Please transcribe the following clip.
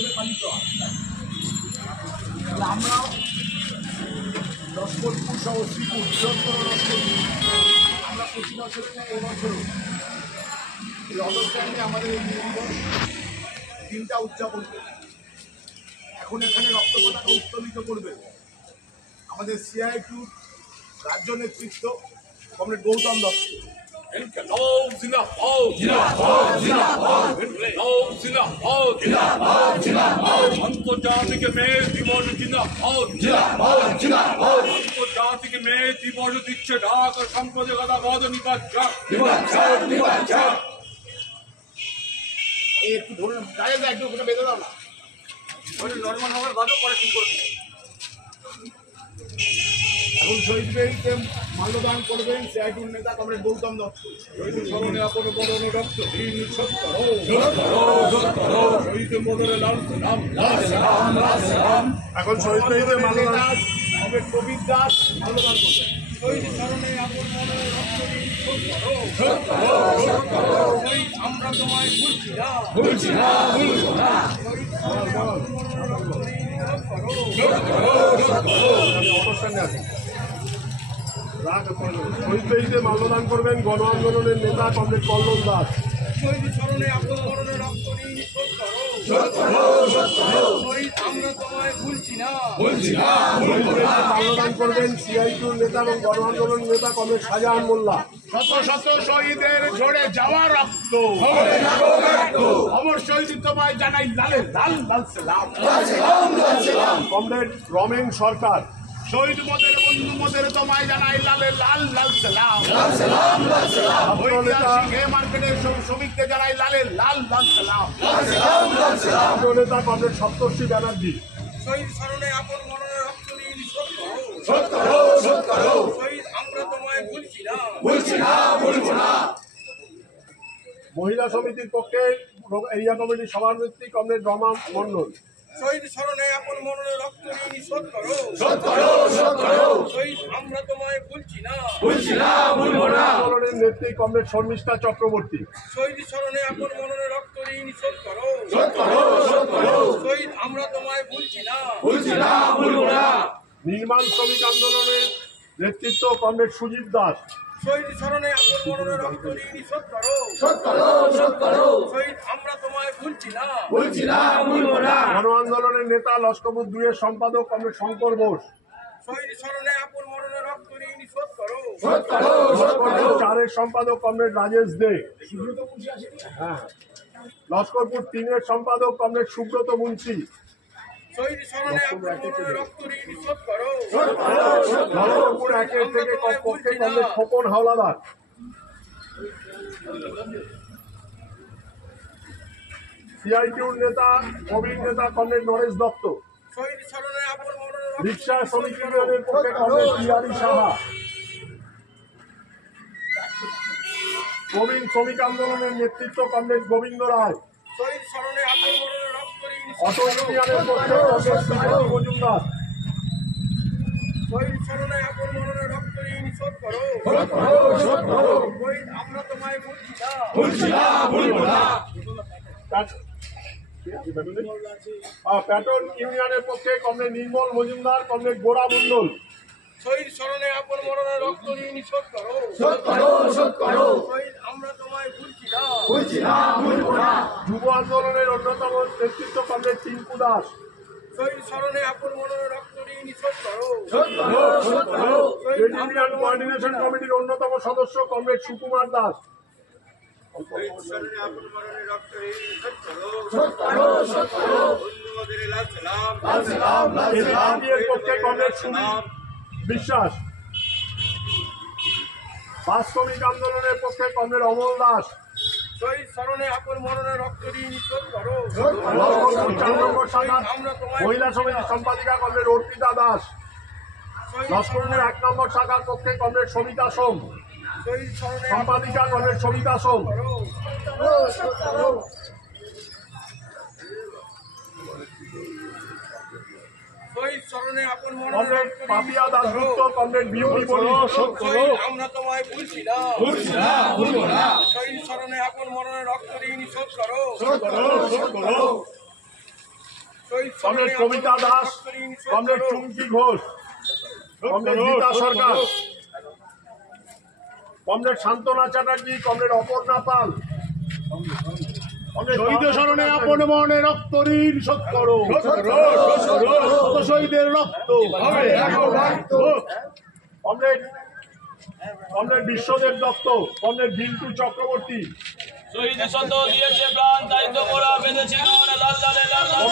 হিসেবে পালিত হয়। আমরা লস্করপুর সহ শ্রীপুর বৃহত্তর লস্করপুর আমরা প্রতি বছরে এবছরও এই অনুষ্ঠানে আমাদের এই দিনটা উদযাপন করি। এখন এখানে রক্ত পতাকা উত্তোলিত করবে আমাদের CITU রাজ্য নেতৃত্ব কমরেড গৌতম দত্ত। আন্তর্জাতিক মে দিবস আন্তর্জাতিক মে দিবস দিচ্ছে ঢাক সাম্প্রদায়িকতাবাদ একটু ধরুন গায়ে একটু ওখানে বেঁধে দাও না, নর্মাল হওয়ার বাদও পরে ঠিক করবে। এখন শহীদ বেদিতে মাল্যদান করবেন CITUর নেতা কমরেড গৌতম দত্ত। শহীদ স্মরণে আপন মরণ রক্ত দিন শহীদ মদরে লাল সালাম। এখন শহীদ বেদিতে মাল্যদান কমরেড প্রবীর দাস মাল্যদান করবেন। শহীদ স্মরণে আপন মরণ রক্ত দিন আমরা তোমায় ভুলছি না অনুষ্ঠানে আছি। শহীদ বেদিতে মাল্যদান করবেন গণ আন্দোলনের নেতা কমরেড কল্লোল দাস। শহীদ স্মরণে আপন মরণে রক্ত দিন শহীদ আমরা তোমায় ভুলছি না মাল্যদান করবেন CITUর নেতা এবং গণ আন্দোলন নেতা কমরেড শাহজাহান মোল্লা। শত শত শহীদের ঝরে যাওয়া রক্ত অমর শহীদ তোমায় জানাই লালের লাল লাল সালাম। কমরেড রমেন সরকার। শহীদ মোদের বন্ধু মোদের তোমায় জানাই লালের লাল লাল সালাম। ঐতিহাসিক মার্কেটের শ্রমিকদের জানাই লালের লাল লাল সালাম। নেতা কমরেড সপ্তর্ষি ব্যানার্জি। শহীদ স্মরণে আপন মরণে রক্ত দিন শহীদ আমরা তোমায় ভুলছি না মহিলা সমিতির পক্ষে এরিয়া কমিটির সভানেত্রী কমরেড রমা মণ্ডল। শহীদ স্মরণে আপন মরণে রক্ত দিন শহীদ আমরা তোমায় ভুলছি না আন্দোলনের নেত্রী কমরেড শর্মিষ্ঠা চক্রবর্তী। শহীদ স্মরণে আপন মরণে রক্ত দিন শহীদ আমরা তোমায় ভুলছি না নির্মাণ শ্রমিক আন্দোলনের নেতৃত্ব কমরেড সুজিত দাস। শহীদ স্মরণে আপন মরণে রক্ত দিন শহীদ আমরা তোমায় ভুলছি না গণ আন্দোলনের নেতা লস্করপুর 2-এর সম্পাদক কমরেড শঙ্কর ঘোষ। শহীদ স্মরণে আপন মরণে রক্ত দিন 4-এর সম্পাদক কমরেড রাজেশ দে। লস্করপুর 3-এর সম্পাদক কমরেড সুব্রত মুন্সি। শহীদ স্মরণে আপন মরণে রক্ত দিন লস্করপুর 1-এর থেকে পক্ষে কমরেড খোকন হাওলাদার। CITUর নেতা প্রবীণ নেতা কমরেড নরেশ দত্ত। শহীদ স্মরণে আপন মরণে রিক্সা শ্রমিক ইউনিয়নের পক্ষে কমরেড বিহারী সাহা। প্রবীণ শ্রমিক আন্দোলনের নেতৃত্ব কমরেড গোবিন্দ রায়। শহীদ স্মরণে আপন মরণে রক্ত দিন অটো ইউনিয়নের পক্ষে কমরেড শ্রীপতি মজুমদার। শহীদ স্মরণে আপন মরণে রক্ত দিন শহীদ আমরা তোমায় ভুলছি না প্যাটন ইউনিয়নের পক্ষে কমরেড নির্মল মজুমদার কমরেড গোড়া মন্ডল। শহীদ স্মরণে আপন মরণে রক্ত দিন শহীদ আমরা তোমায় ভুলছি না যুব আন্দোলনের অন্যতম নেতৃত্ব কমরেড টিঙ্কু দাস। শহীদ স্মরণে আপন মরণে রক্ত দিন ইউনিয়ন কোঅর্ডিনেশন কমিটির অন্যতম সদস্য কমরেড সুকুমার দাস। পক্ষে কমরেড সুনীল বিশ্বাস। বাস শ্রমিক আন্দোলনের পক্ষে কমরেড অমল দাস। শহীদ স্মরণে আপন মরণে রক্ত দিন 4 নম্বর শাখা মহিলা সমিতির সম্পাদিকা কমরেড অর্পিতা দাস। লস্করপুর 1 নম্বর শাখার পক্ষে কমরেড সবিতা সোম। সম্পাদিকা কমরেড সবিতা সোম। শহীদ স্মরণে আপন মরণে কমরেড পাপিয়া দাসগুপ্ত কমরেড বিউটি বলি। আমরা তোমায় ভুলছি না শহীদ স্মরণে আপন মরণে রক্ত দিন শোধ করো কমরেড কবিতা দাস, কমরেড চুমকি ঘোষ, কমরেড গীতা সরকার, কমরেড শান্তনা চ্যাটার্জি, কমরেড অপর্ণা পাল, শহীদ স্মরণে আপন মনে রক্ত ঋণ শোধ করো, শত শহীদের রক্ত কমরেড বিশ্বদেব দত্ত, কমরেড বিল্টু চক্রবর্তী, শহীদ শত দিয়েছে প্রাণ, তাই তো মোরা বেঁধেছে লাল লাল লাল লাল